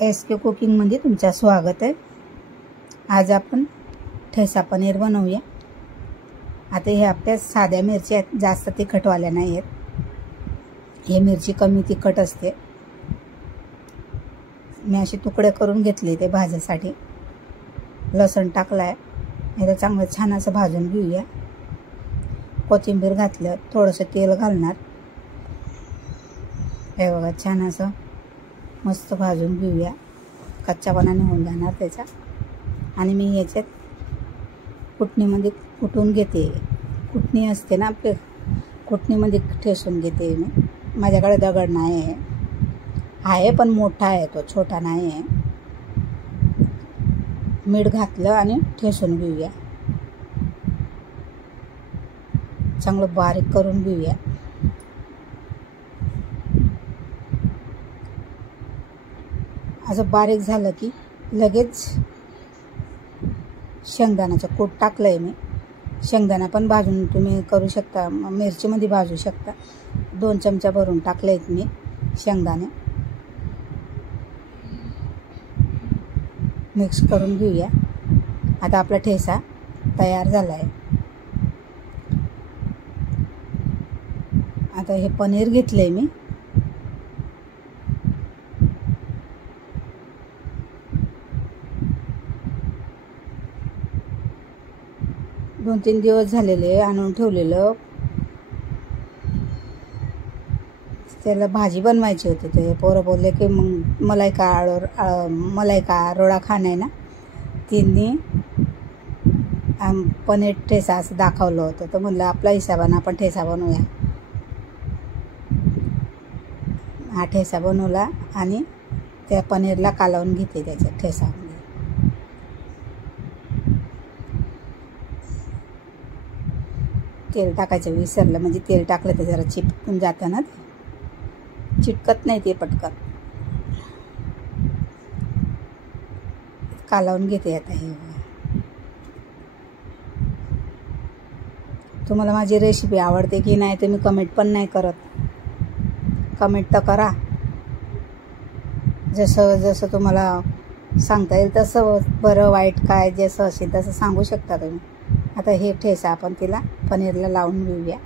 SK कुकिंगमध्ये तुमचं स्वागत आहे। आज आपण ठेचा पनीर बनवूया। आता हे आपल्या साध्या मिरच्या आहेत, जास्त तिखटवाल्या नाही आहेत। हे मिरची कमी तिखट असते। मी असे तुकडे करून घेतले ते भाजायसाठी। लसूण टाकलाय, याला चांगलं छान असं भाजून घेऊया। कोथिंबीर घातलं, थोडंसं तेल घालणार। हे बघा छान असं मस्त भाजून घेऊया, कच्चापणा निघून जाणार त्याचा। आणि मी याच्यात कुटणीमध्ये कुटून घेते। कुटणी असते ना आपले, कुटणीमध्ये ठेसून घेते मी। माझ्याकडे दगड नाही आहे पण मोठा आहे, तो छोटा नाही आहे। मीठ घातलं आणि ठेसून घेऊया, चांगलं बारीक करून घेऊया। असं बारीक झालं की लगेच शेंगदाण्याचं कूट टाकलंय मी। शेंगदाणा पण भाजून तुम्ही करू शकता, मिरचीमध्ये भाजू शकता। 2 चमचा भरून टाकलेत मी शेंगदाणे। मिक्स करून घेऊया। आता आपला ठेचा तयार झाला आहे। आता हे पनीर घेतलंय मी। दोन 3 दिवस झालेले आणून ठेवलेलं, त्याला भाजी बनवायची होती। ते पोरं बोलले की मग मलायका रोडा खाण आहे ना, तिने पनीर ठेचा असं दाखवलं होतं। तर म्हणलं आपल्या हिशोबाने आपण ठेचा बनवूया। हा ठेचा बनवला आणि त्या पनीरला कालवून घेते त्याच्या ठेचामध्ये। तेल टाकायचं विसरलं, म्हणजे तेल टाकलं तर जरा चिपकून जातं ना, चिटकत नाही ते पटकन। कालवून घेते आता हे। तुम्हाला माझी रेसिपी आवडते की नाही ते मी कमेंट पण नाही करत। कमेंट तर करा, जसं जसं तुम्हाला सांगता येईल तसं, बरं वाईट काय जसं असेल तसं सांगू शकता तुम्ही। आता हे ठेचा आपण तिला पनीरला लावून घेऊया।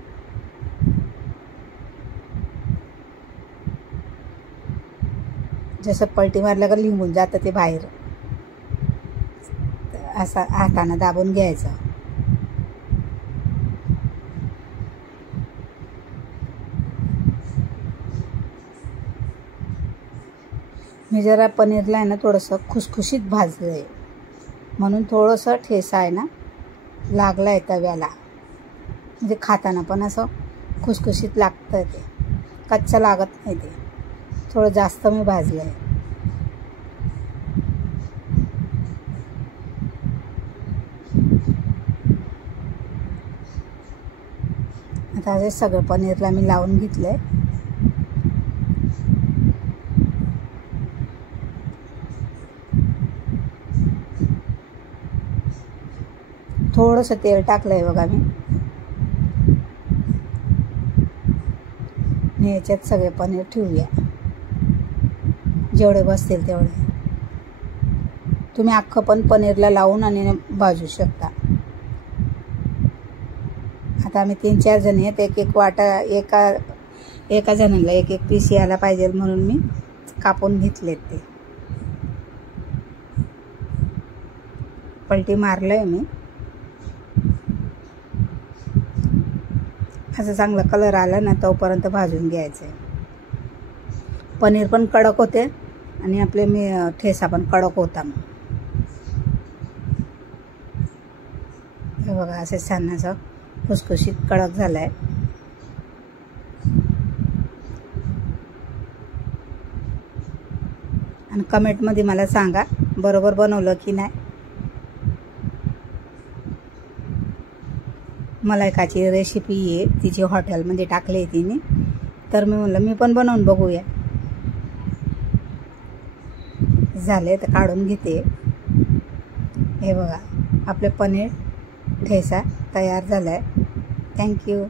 जसं पलटी मारलं का निघून जातं ते बाहेर, असं हाताने दाबून घ्यायचं। मी जरा पनीरला आहे ना थोडंसं खुसखुशीत भाजलं आहे, म्हणून थोडंसं ठेचा आहे ना लागला आहे तव्याला, म्हणजे खाताना पण असं खुसखुशीत लागतं, ते कच्चं लागत नाही। ते थोडं जास्त मी भाजलं आहे। आता हे सगळं पनीरला मी लावून घेतलं आहे। थोडंसं तेल टाकलं आहे बघा मी। याच्यात सगळे पनीर ठेवूया, जेवढे बसतील तेवढे। तुम्ही अख्खं पण पनीरला लावून आणि भाजू शकता। आता आम्ही 3-4 जण आहेत, एक वाटा, एका जणाला एक पीस यायला पाहिजे म्हणून मी कापून घेतलेत ते। पलटी मारलंय मी, असं चांगला कलर आला ना तोपर्यंत भाजून घ्यायचं आहे। पनीर पण कडक होते आणि आपले ठेचा पण कडक होता। मग हे बघा असं छान असं खुसखुशीत कडक झालाय। आणि कमेंटमध्ये मला सांगा बरोबर बनवलं की नाही। मलायकाची रेसिपी आहे, तिची हॉटेलमध्ये टाकली आहे तिने, तर मी म्हणलं मी पण बनवून बघूया। झाले तर काढून घेते। हे बघा आपले पनीर ठेचा तयार झालाय। थँक्यू।